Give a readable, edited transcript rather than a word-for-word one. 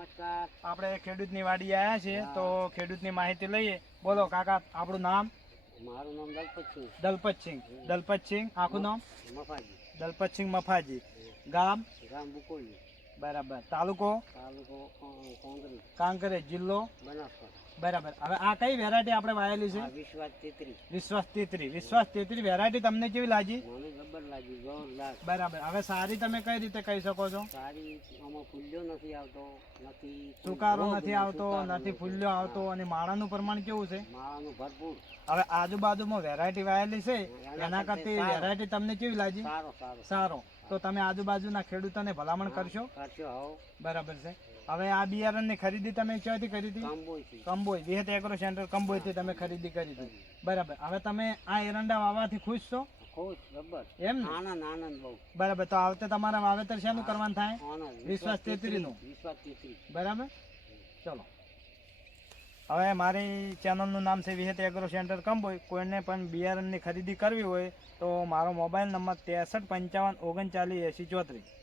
નમસ્કાર. આપણે ખેડૂતની વાડી આવ્યા છીએ તો ખેડૂતની માહિતી લઈએ. બોલો કાકા, આપણું નામ? મારું નામ દલપતસિંહ. દલપતસિંહ. દલપતસિંહ આખું નામ? મફાજી. દલપતસિંહ મફાજી. ગામ? ગામ બુકોલી. બરાબર. તાલુકો? તાલુકો કોંગરી. કાંકરેજ. જિલ્લો? બનાસકાંઠા. બરાબર. હવે આ કઈ વેરાયટી આપણે વાયેલી છે? વિશ્વાસ 33. વિશ્વાસ 33. વિશ્વાસ 33 વેરાયટી તમને કેવી લાગી? મને જબર લાગી, જોરદાર. બરાબર. હવે સારી તમે કઈ રીતે કહી શકો છો? સારી. આમાં ફૂલ્યો નથી આવતો, નથી સુકારો નથી આવતો, નથી ફૂલ્યો આવતો, અને માળાનું પ્રમાણ કેવું છે? માળાનું ભરપૂર. હવે આજુબાજુમાં વેરાયટી વાયેલી છે એના કરતી વેરાયટી તમને કેવી લાગી? સારો સારો સારો. તો તમે આજુબાજુના ખેડૂતોને ભલામણ કરશો? કરશો. હો. બરાબર છે. હવે આ બિયારણની ખરીદી તમે ક્યાંથી કરી હતી? કંબોઈથી. કંબોઈ. વિહત એગ્રો સેન્ટર કંબોઈથી તમે ખરીદી કરી હતી. બરાબર. હવે તમે આ એરંડા વાવવાથી ખુશ છો? ખુશ. જબર. એમ ને? આનંદ આનંદ બહુ. બરાબર. તો આવતે તમારા વાવેતર શેનું કરવાનું થાય? આનંદ. વિશ્વાસ 33 નું. વિશ્વાસ 33. બરાબર. ચલો. હવે મારી ચેનલનું નામ છે વિહત એગ્રો સેન્ટર કંબોઈ. કોઈને પણ બિયારણની ખરીદી કરવી હોય તો મારો મોબાઈલ નંબર 63 55 39 80 34.